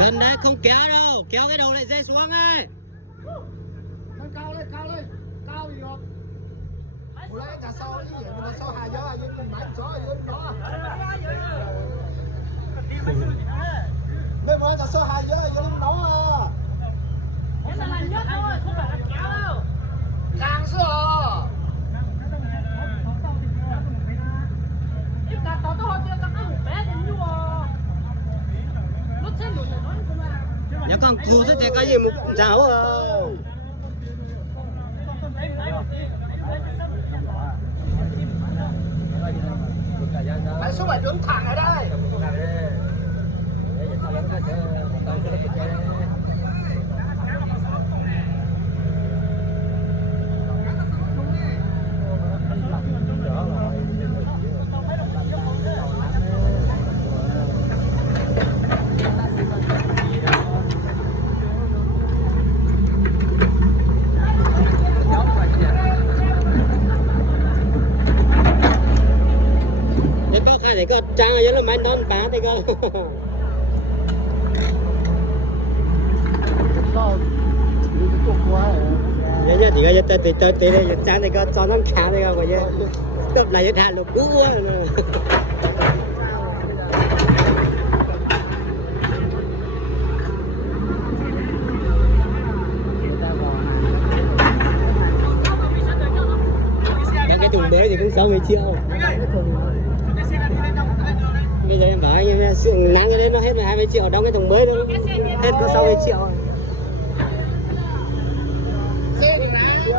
Lên đấy không kéo đâu, kéo cái đầu lại rơi xuống ấy. Lên, cao gì rồi? Một lấy nhà sau cái gì vậy? Nhà sau hai gió, dưới máy gió, dưới nó. Mấy bữa nhà sau hai gió, dưới nó à. Cái này là nhất thôi, không phải là kéo đâu. Càng sợ. Ít cả tao tôi chưa tao có một bé đến như nó trên một nó không à. Nhớ con cù thế thì có gì một cháu à. Máy số 7 đứng thẳng ở đây. Thì có trang ở dưới là máy đón cá thì có. Giờ giờ thì có giờ tới đây giờ trang thì có cho nó cá thì có giờ tập lại giờ lục cũ quá. Cái thùng mới thì cũng 60 triệu. Bây giờ em bảo anh em nắng cái đấy nó hết là 20 triệu, đóng cái thùng mới nữa hết có 60 triệu.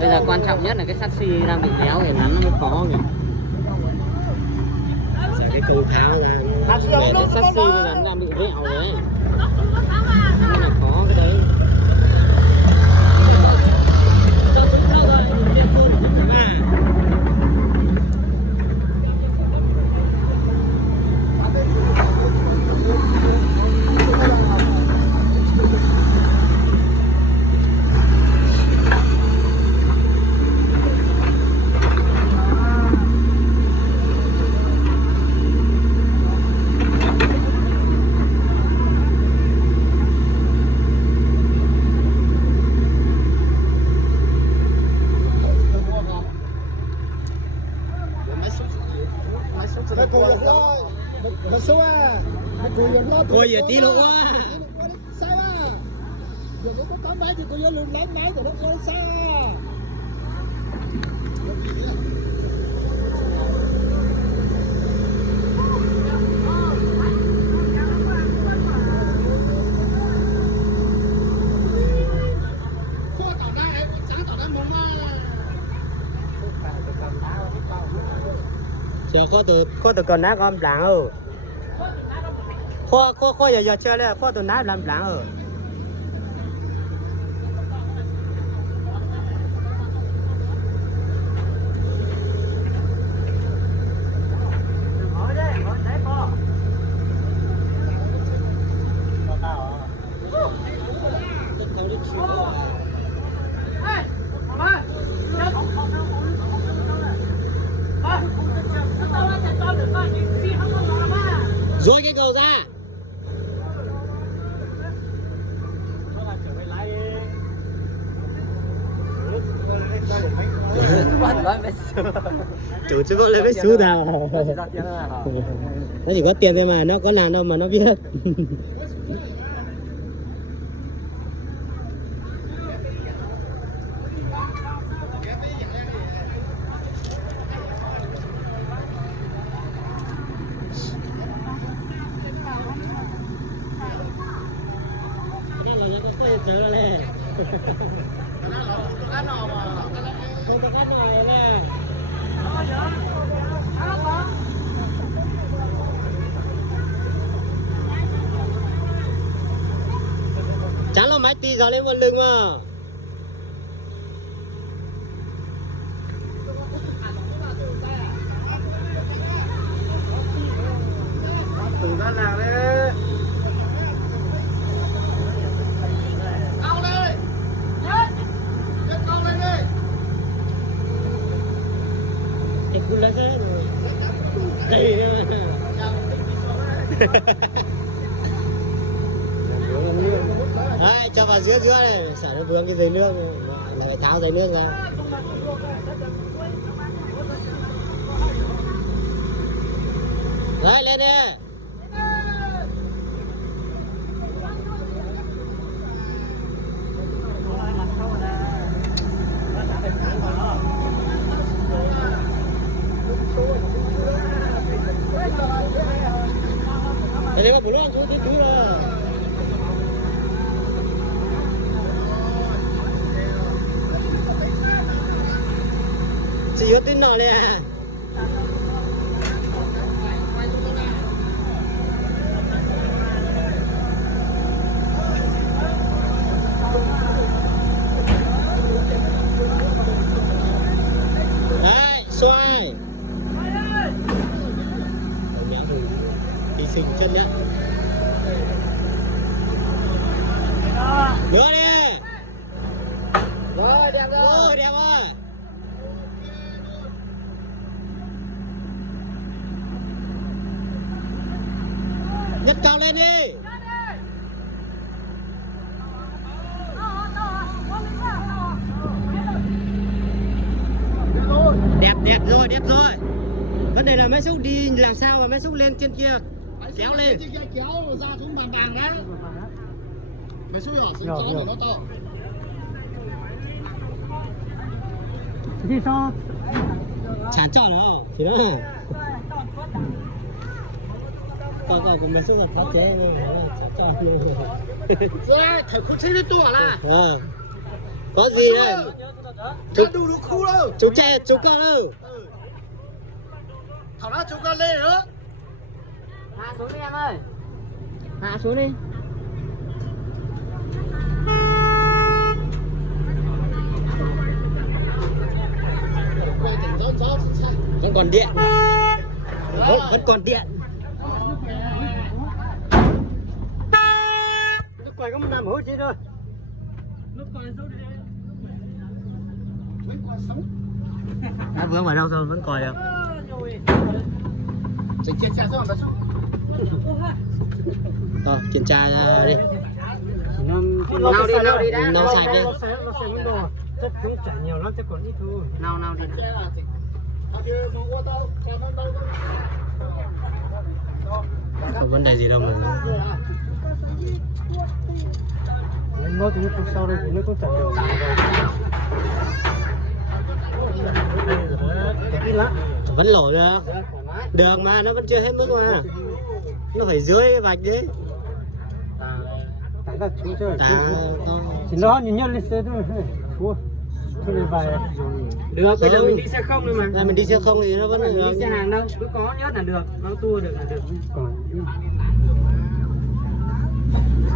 Bây giờ quan trọng nhất là cái sắt xi đang bị kéo thì nắn nó mới khó kìa. Cái cứng tháo ra về cái sắt xi bây giờ nó đang bị vẹo rồi đấy. Nên là khó cái đấy. Thôi giờ tí nữa quá. Sao à? Giờ nó có máy thì cô vô lùm lấy máy rồi nó có sao à? Chờ có từ còn nát con láng ở. Kho giờ chơi đây kho từ nát làm láng ở. Dối cái cầu ra. Chủ chứ vẫn lấy cái số nào. Nó chỉ có tiền thôi mà nó có làm đâu mà nó biết. Chán là máy tí giờ lên một lưng mà. Từ ra nào đấy. Cao lên. Nhất cao lên đi. Cái cú lên thế rồi. Đây nữa mà. Đấy, cho vào giữa này, sợ nó vướng cái dây nước, là phải tháo dây nước ra. Đấy, lên đi. Đây là bố loang chú tí rồi. Chỉ có tin nào nè. Đấy, xoay. Hy sinh chân nhá. Đưa đi. Rồi, đẹp rồi. Ôi, đẹp rồi. Nhấc cao lên đi. Đẹp, đẹp rồi, đẹp rồi. Vấn đề là mấy xúc đi làm sao mà mấy xúc lên trên kia kéo lên. Kéo ra xuống bàn bàng đấy. Mày xúc nhỏ, gió của nó to. Đi sao? Chán chọn nó thì đó. Còn mấy xúc là tháo chế luôn, chán chọn luôn. Ôi, thầy khu chế đến tuổi là. Có gì đây? Chú đủ nó khu đâu. Chú che, chú con đâu? Thảo đã chú con lên nữa. Hạ xuống đi em ơi. Hạ xuống đi. Vẫn còn điện. Vẫn còn điện. Nó quay có một nằm hốt chứ thôi. Đã vướng vào đâu rồi vẫn còi được. Chỉ kiểm tra xem mà xúc. Rồi, kiểm tra ra đi. Nào đi đã. Nào sạch đi. Chắc không chảy nhiều lắm, chắc còn ít thôi. Nào đi. Không vấn đề gì đâu mà. Nó thì nó sau đây thì nó cũng chảy nhiều. Vẫn lổ được. Được mà, nó vẫn chưa hết mức mà. Nó phải dưới cái vạch đấy. Tại sao chú chơi? Chỉ nó nhìn nhau lên xe thôi. Thua. Thôi đi vài. Được, bây giờ mình đi xe không thôi mà. Mình đi xe không thì nó vẫn được. Đi xe hàng đâu, cứ có nhất là được, nó tua được là được. Còn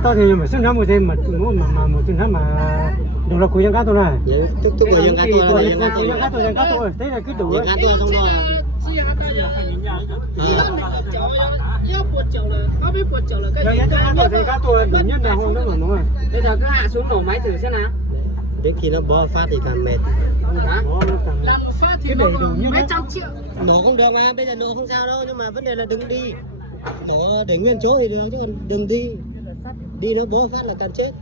tao thì mà xem nó một thêm mà một thêm mà đồ là cuối cá tôi này. Tức của dân cá tôi là dân cá tôi. Thế là cứ đủ. Dân cá tôi xong rồi. Cá tôi đủ nhất là hôm đó mà đúng rồi. Bây giờ cứ hạ xuống nổ máy thử xem nào. Đến khi nó bó phát thì càng mệt. Làm phát thì nó mấy trăm triệu. Nổ không được mà, bây giờ nổ không sao đâu, nhưng mà vấn đề là đừng đi. Nổ để nguyên chỗ thì được, chứ còn đừng đi. Đi nó bó phát là càng chết.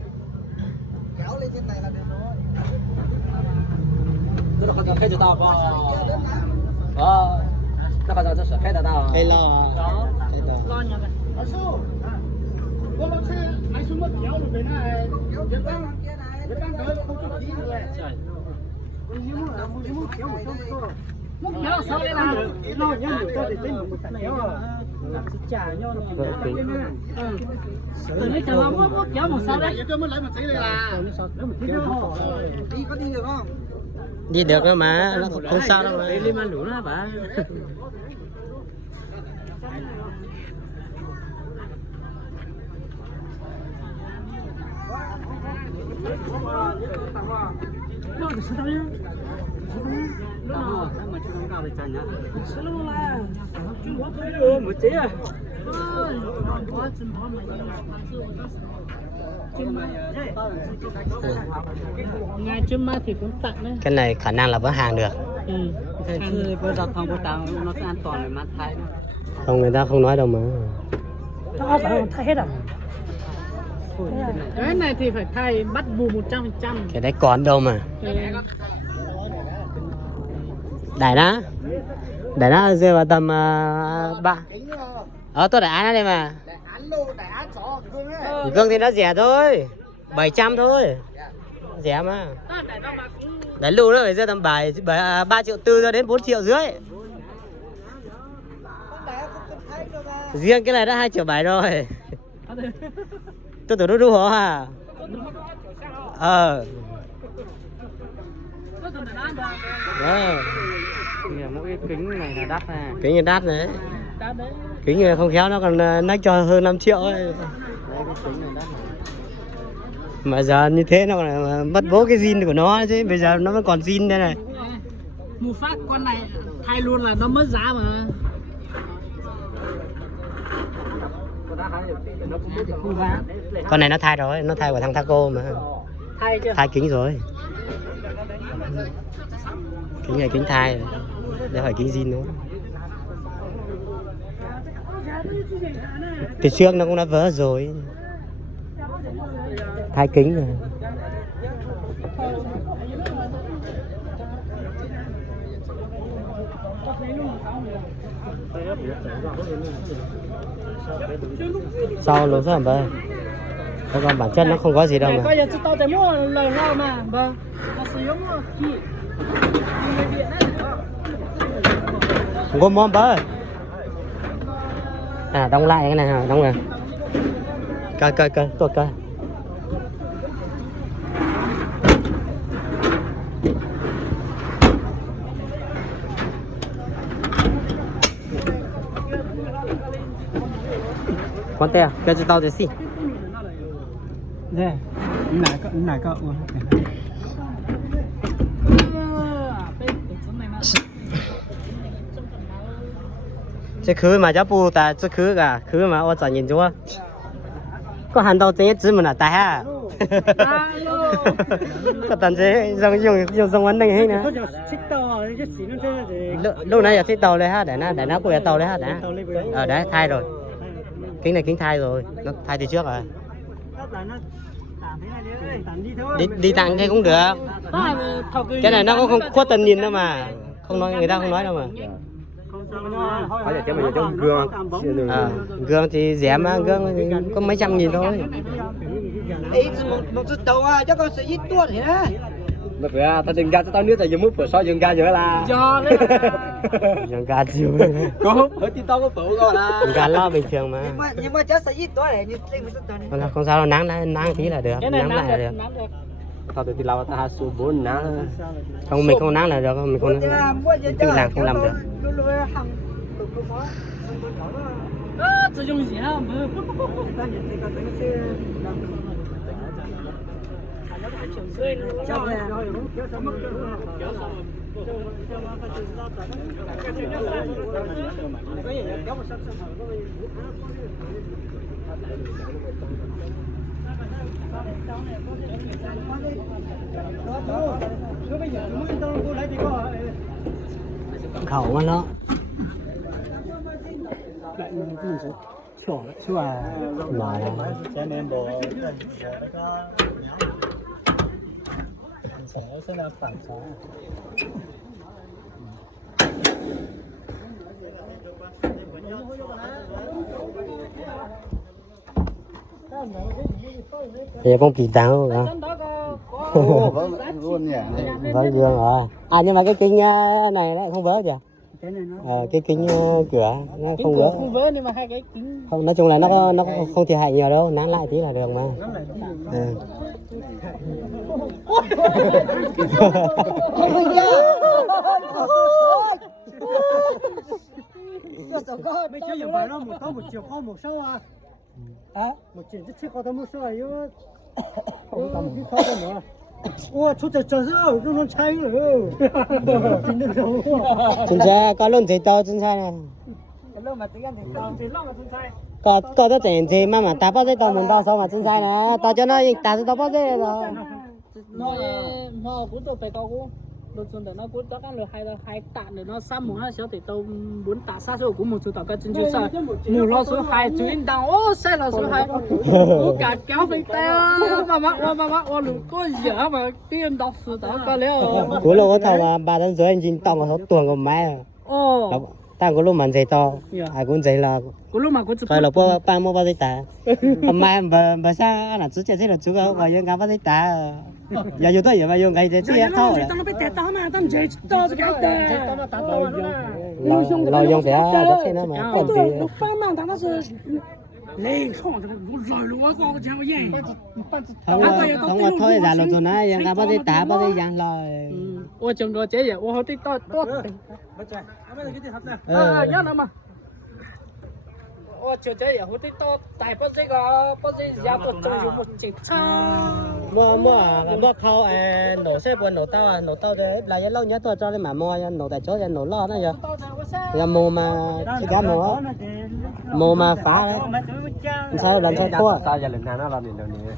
Kéo lên trên này là được rồi.这个好像开得到吧？那好像这是开得到。Hay lo. Hay lo. Ở số. Có nó xe, ai xuống mất kéo được bên này. Việt Nam tới không chút tí nữa. Nó kéo sao đây là nó nhớ được cho thì tính một kéo à. Trả nhau nó từ nãy giờ nó kéo một sao đấy. Tôi mới lấy một tí đây là. Đi có đi được không? Đi được đó mà, nó không sao đâu mà. Đi mà đủ đó bà. Nó cái sao đấy? Nó mà chưa có cao để chắn nhá. Sao nó là? Một tí à? Ngày trước mà thì cũng tặng đấy. Cái này khả năng là vẫn hàng được. Thế chứ bây giờ không có tao nó sẽ an toàn để mà thay. Không, người ta không nói đâu mà. Nó phải thay hết à? Cái này thì phải thay bắt bù 100%. Cái đấy còn đâu mà. Đẩy nó rơi vào tầm 3. Tôi đẩy án nó đây mà. Để án luôn, để án sọ gương ấy. Gương thì nó rẻ thôi, 700 thôi, rẻ mà. Đẩy lù nó phải rơi tầm 3,4 triệu ra đến 4,5 triệu. Riêng cái này đã 2,7 triệu rồi. Tôi tưởng nó đu hổ à. Mỗi kính này là đắt này. Kính này đắt đấy. Kính này không khéo nó còn nách cho hơn 5 triệu ấy. Đấy, cái kính này đắt này. Mà giờ như thế nó còn mất bố cái zin của nó chứ. Bây giờ nó vẫn còn zin đây này. Một phát con này thay luôn là nó mất giá mà. Con này nó thay rồi, nó thay của thằng Taco mà. Thay chưa? Thay kính rồi. Kính này kính thay rồi. Đây phải kính zin nữa. Từ trước nó cũng đã vỡ rồi. Thay kính rồi. Sau lối ra bờ. Còn bản chất nó không có gì đâu mà. Bây giờ tao phải mua lời lao mà. Vâng. Nó sử dụng khi Gom mom bơ. Đóng lại cái này hả? Đóng rồi. Coi, tốt coi. Con tè, cái cho tao để xí. Đây, này cậu. Chứ khứ mà cháu bù ta chứ khứ cả, khứ mà ô nhìn chú á. Có hẳn đâu tiếng chứ mà là tài ha. Có tận chế dùng vấn đề hay nè. Lúc này giờ xích tàu đây ha, để nó của tàu đây ha, để. Đấy thay rồi. Kính này kính thay rồi, nó thay từ trước rồi. Đi tặng cái cũng được. Cái này nó cũng không có tầm nhìn đâu mà. Không nói, người ta không nói đâu mà. Gương thì rẻ mà, gương thì có mấy trăm nghìn thôi. Ý một chút tàu chắc con sẽ ít tuột thế đó. Mà phải tao dừng ga cho tao nước tại giờ mức của so dừng ga nữa là. Do đấy. Dừng ga chiều. Có hơi tin tao có phụ rồi là. Dừng ga lo bình thường mà. Nhưng mà chắc sẽ ít tuột này như thế một chút tàu này. Không sao, nắng tí là được, nắng lại là được. Tao tự lao ta số 4 ná. Không, mình không nắng là được, mình không tự làm không làm được. Sử dụng gì hả? Khẩu mà nó. Bây giờ con kỳ táo rồi. Luôn nhỉ. Vỡ gương rồi. Nhưng mà cái kính này nó không vỡ kìa. Cái kính cửa nó không vỡ. Không vỡ nhưng mà hai cái kính. Không, nói chung là nó không thiệt hại nhiều đâu, nán lại tí là được mà. Mấy cháu dùng bài nó một tao 1 triệu kho 1 sâu à? 1 triệu chứ kho tao 1 sâu à? Không tao 1 kho tao nữa. Ủa, chú trời trời sao? Nó cháy rồi. Chính được đâu. Chính xác, có luôn giấy tờ chính xác này. Cái lô mà tiếng Anh thì tao thì lô mà chính xác. Có tất tiền gì mà ta bao giấy tờ mình tao sao mà chính xác nè. Tao cho nó ta sẽ tao bao giấy rồi. Nó cũng tôi phải có cũng. đôi xuân để nó cũng có các loại hai tạ để nó sát mùa hai xíu thì tôi muốn tạ sát số của một số tàu cái chân chưa sao mùa lo số hai chú in đào ô xe là số hai ô cả kéo phải tao mà lũ có dở mà tiền đọc số tao có lẽ cú lô có thằng mà ba tháng dưới anh chính tòng có tuồng của máy ô ta có lúc mà dây to ai cũng dây là của lúc mà của chú coi là ba mua ba dây tả mai bà sao là chú chơi là chú có và dân cá ba dây tả giờ vô tới giờ mà vô ngày thì chơi thôi nó bị tẹt tao mà tao chơi to cái tẹt lo dùng sẽ để nó mà còn gì lúc ba mà tao nó sẽ lên không rồi luôn á con cháu gì không có thôi là lo tụi nó dân cá ba dây tả ba dây giang lo ôi chừng rồi chế vậy ôi hơi to nhớ nào mà ôi chờ chế vậy hơi to tại bao giờ giá một trăm một chiếc mua khâu nổ xe buồn nổ tao đấy là lâu nhớ tôi cho nên mà mua nổ tại chỗ nổ lo nó giờ giờ mùa mà chỉ cá mùa mà phá đấy sao lần sau khô sao giờ lần nào nó làm gì đâu nè